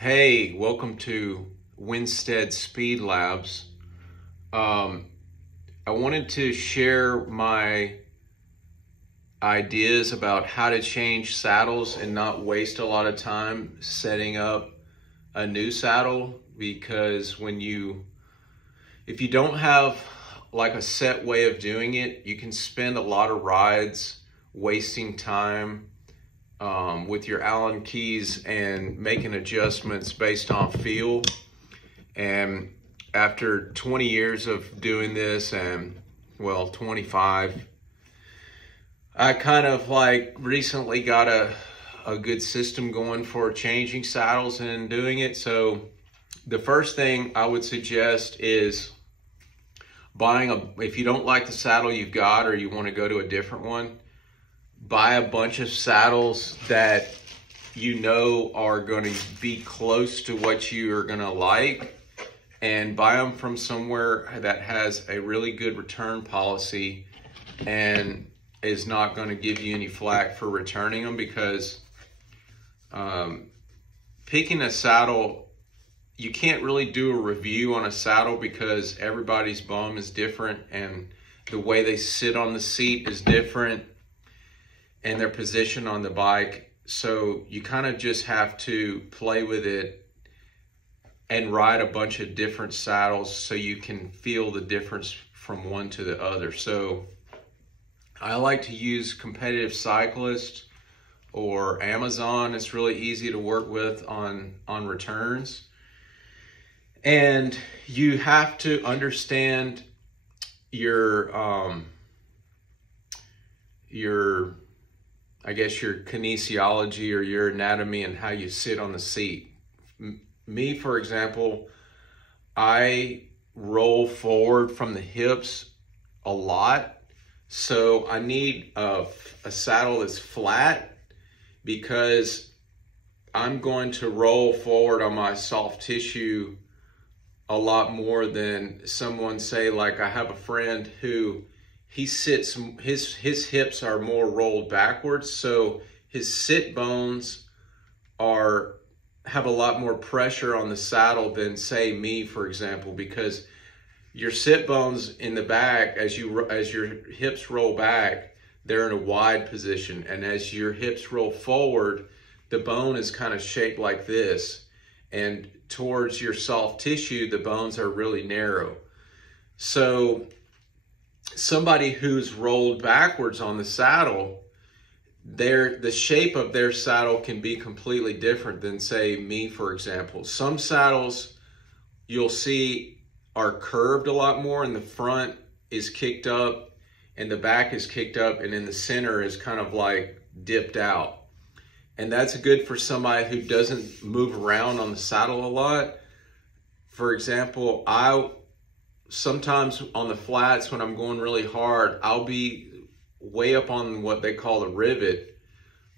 Hey, welcome to Winstead Speed Labs. I wanted to share my ideas about how to change saddles and not waste a lot of time setting up a new saddle, because if you don't have like a set way of doing it, you can spend a lot of rides wasting time with your Allen keys and making adjustments based on feel. And after 20 years of doing this, and well, 25, I kind of like recently got a good system going for changing saddles and doing it. So the first thing I would suggest is if you don't like the saddle you've got, or you want to go to a different one, buy a bunch of saddles that you know are going to be close to what you are going to like, and buy them from somewhere that has a really good return policy and is not going to give you any flack for returning them. Because picking a saddle, you can't really do a review on a saddle because everybody's bum is different and the way they sit on the seat is different and their position on the bike. So you kind of just have to play with it and ride a bunch of different saddles so you can feel the difference from one to the other. So I like to use Competitive Cyclist or Amazon. It's really easy to work with on returns. And you have to understand your I guess your kinesiology, or your anatomy, and how you sit on the seat. Me, for example, I roll forward from the hips a lot. So I need a saddle that's flat, because I'm going to roll forward on my soft tissue a lot more than someone, say, like I have a friend who his hips are more rolled backwards, so his sit bones have a lot more pressure on the saddle than, say, me, for example, because your sit bones in the back, as your hips roll back, they're in a wide position, and as your hips roll forward, the bone is kind of shaped like this, and towards your soft tissue, the bones are really narrow. So somebody who's rolled backwards on the saddle, the shape of their saddle can be completely different than, say, me, for example. Some saddles you'll see are curved a lot more, and the front is kicked up and the back is kicked up, and in the center is kind of like dipped out. And that's good for somebody who doesn't move around on the saddle a lot. For example, sometimes on the flats, when I'm going really hard, I'll be way up on what they call the rivet,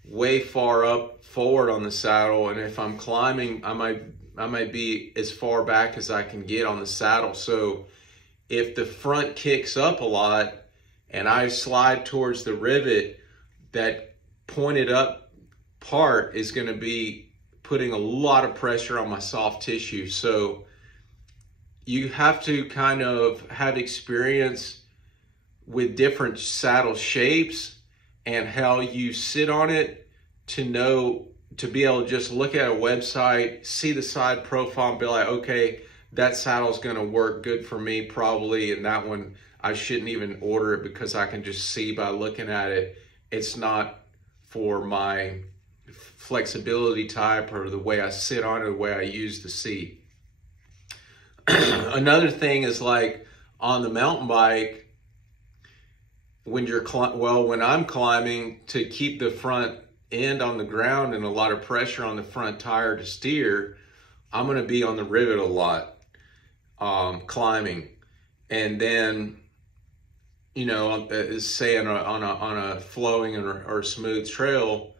way far up forward on the saddle. And if I'm climbing, I might be as far back as I can get on the saddle. So if the front kicks up a lot and I slide towards the rivet, that pointed up part is going to be putting a lot of pressure on my soft tissue. So you have to kind of have experience with different saddle shapes and how you sit on it to be able to just look at a website, see the side profile, and be like, okay, that saddle's going to work good for me probably, and that one I shouldn't even order it because I can just see by looking at it it's not for my flexibility type or the way I sit on it, the way I use the seat. Another thing is, like on the mountain bike, when I'm climbing, to keep the front end on the ground and a lot of pressure on the front tire to steer, I'm going to be on the rivet a lot climbing. And then, you know, say on a flowing or smooth trail,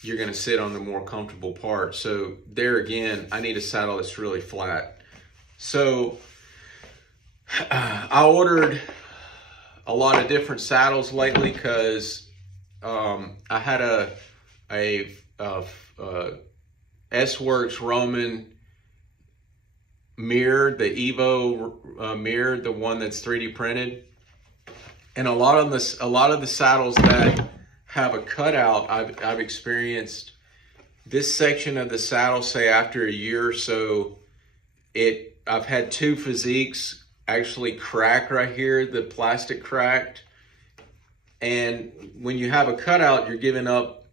you're going to sit on the more comfortable part. So there again, I need a saddle that's really flat. So I ordered a lot of different saddles lately because I had a Works Romin mirror, the Evo mirror, the one that's 3D printed. And a lot of the saddles that have a cutout, I've experienced this section of the saddle, say after a year or so, I've had 2 physiques actually crack right here, the plastic cracked. And when you have a cutout, you're giving up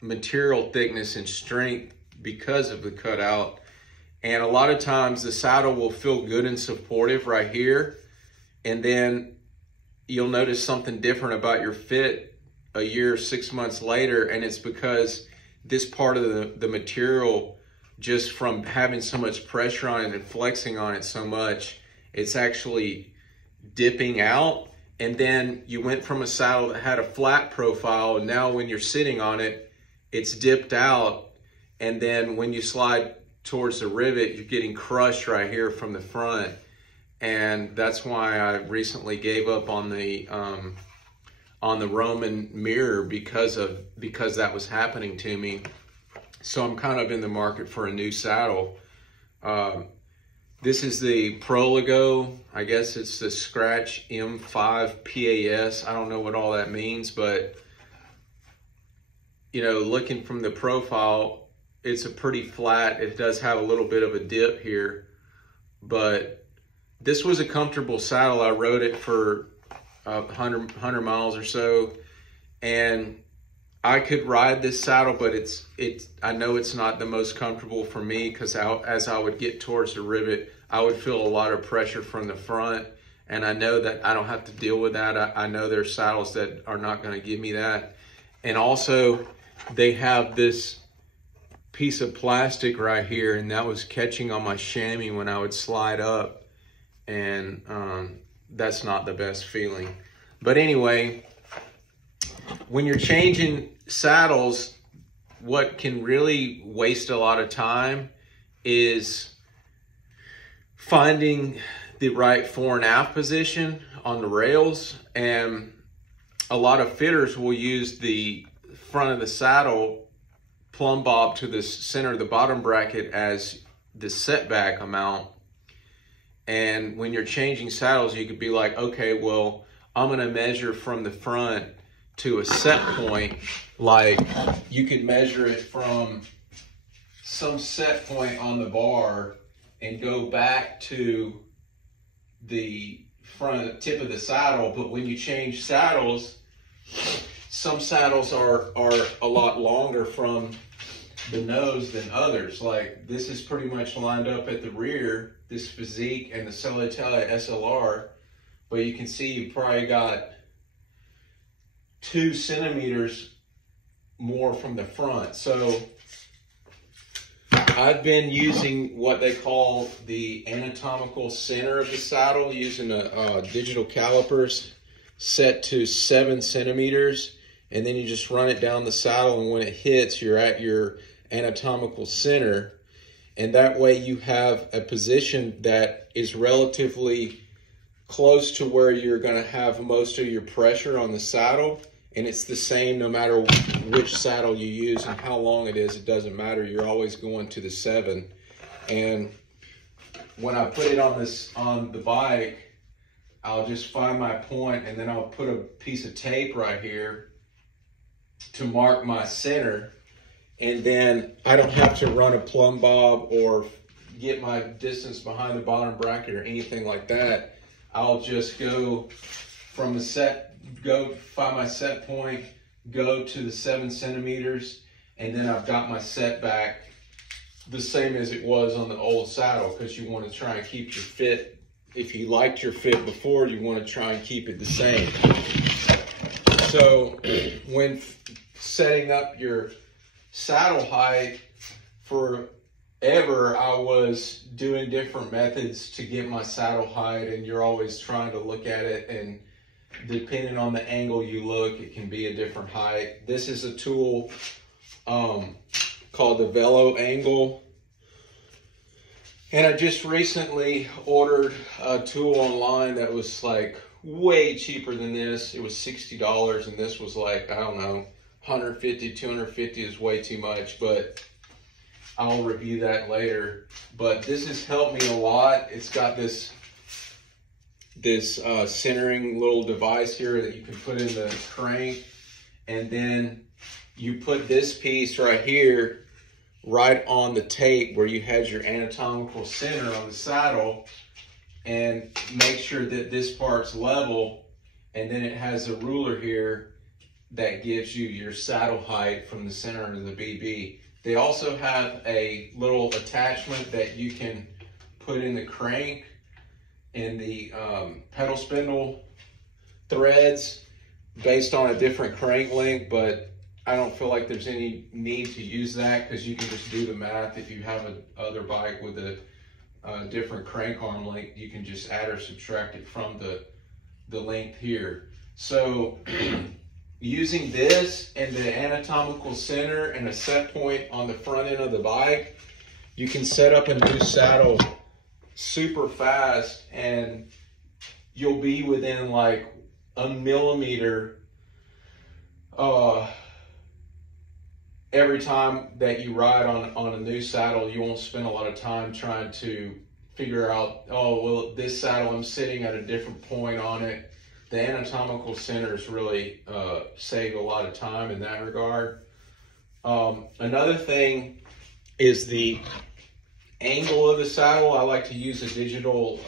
material thickness and strength because of the cutout. And a lot of times the saddle will feel good and supportive right here. And then you'll notice something different about your fit a year, 6 months later. And it's because this part of the material, just from having so much pressure on it and flexing on it so much, it's actually dipping out. And then you went from a saddle that had a flat profile, and now when you're sitting on it, it's dipped out. And then when you slide towards the rivet, you're getting crushed right here from the front. And that's why I recently gave up on the Romin mirror, because that was happening to me. So I'm kind of in the market for a new saddle. This is the Prólogo. I guess it's the Scratch M5 PAS. I don't know what all that means, but you know, looking from the profile, it's a pretty flat. It does have a little bit of a dip here, but this was a comfortable saddle. I rode it for 100 miles or so, and I could ride this saddle, but I know it's not the most comfortable for me, because as I would get towards the rivet, I would feel a lot of pressure from the front, and I know that I don't have to deal with that. I know there's saddles that are not going to give me that. And also, they have this piece of plastic right here, and that was catching on my chamois when I would slide up, and that's not the best feeling. But anyway, when you're changing saddles, what can really waste a lot of time is finding the right fore and aft position on the rails. And a lot of fitters will use the front of the saddle plumb bob to the center of the bottom bracket as the setback amount. And when you're changing saddles, you could be like, okay, well, I'm gonna measure from the front to a set point. Like, you could measure it from some set point on the bar and go back to the front tip of the saddle. But when you change saddles, some saddles are a lot longer from the nose than others. Like, this is pretty much lined up at the rear, this physique and the Solitaire SLR, but you can see you probably got 2 centimeters more from the front. So I've been using what they call the anatomical center of the saddle, using a digital calipers set to 7 centimeters, and then you just run it down the saddle, and when it hits, you're at your anatomical center. And that way you have a position that is relatively close to where you're going to have most of your pressure on the saddle. And it's the same no matter which saddle you use and how long it is. It doesn't matter. You're always going to the 7. And when I put it on the bike, I'll just find my point, and then I'll put a piece of tape right here to mark my center. And then I don't have to run a plumb bob or get my distance behind the bottom bracket or anything like that. I'll just go from find my set point, go to the 7 centimeters, and then I've got my setback the same as it was on the old saddle, because you want to try and keep your fit. If you liked your fit before, you want to try and keep it the same. So when setting up your saddle height, forever I was doing different methods to get my saddle height, and you're always trying to look at it, and depending on the angle you look, it can be a different height. This is a tool called the VeloAngle, and I just recently ordered a tool online that was like way cheaper than this. It was $60, and this was like, I don't know, 150, 250 is way too much. But I'll review that later. But this has helped me a lot. It's got this centering little device here that you can put in the crank, and then you put this piece right here right on the tape where you had your anatomical center on the saddle, and make sure that this part's level, and then it has a ruler here that gives you your saddle height from the center to the BB. They also have a little attachment that you can put in the crank and the pedal spindle threads based on a different crank length, but I don't feel like there's any need to use that because you can just do the math. If you have other bike with a different crank arm length, you can just add or subtract it from the length here. So using this and the anatomical center and a set point on the front end of the bike, you can set up a new saddle super fast, and you'll be within like a millimeter every time that you ride on a new saddle. You won't spend a lot of time trying to figure out, oh, well, this saddle, I'm sitting at a different point on it. The anatomical centers really save a lot of time in that regard. Another thing is the angle of the saddle. I like to use a digital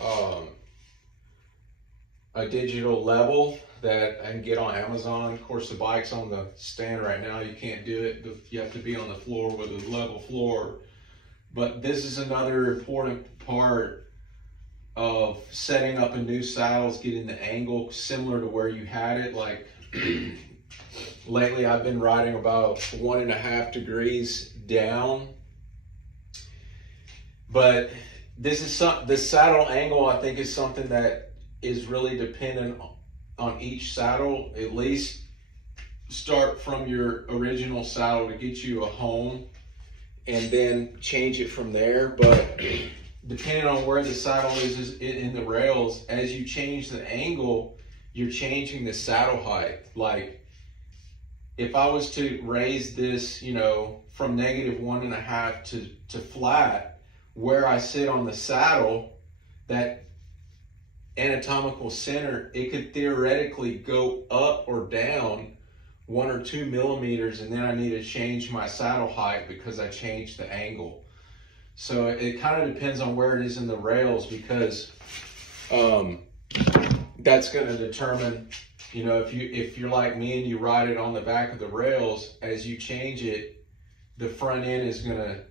level that I can get on Amazon. Of course, the bike's on the stand right now. You can't do it. You have to be on the floor with a level floor. But this is another important part of setting up a new saddle, is getting the angle similar to where you had it. Like lately, I've been riding about 1.5 degrees down. But this saddle angle, I think, is something that is really dependent on each saddle. At least start from your original saddle to get you a home, and then change it from there. But depending on where the saddle is in the rails, as you change the angle, you're changing the saddle height. Like if I was to raise this, you know, from -1.5 to flat, where I sit on the saddle, that anatomical center, it could theoretically go up or down 1 or 2 millimeters, and then I need to change my saddle height because I changed the angle. So it kind of depends on where it is in the rails, because that's going to determine, you know, if you're like me and you ride it on the back of the rails, as you change it, the front end is going to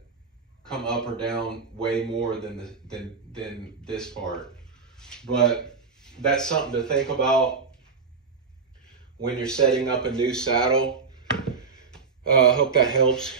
come up or down way more than this part. But that's something to think about when you're setting up a new saddle. I hope that helps.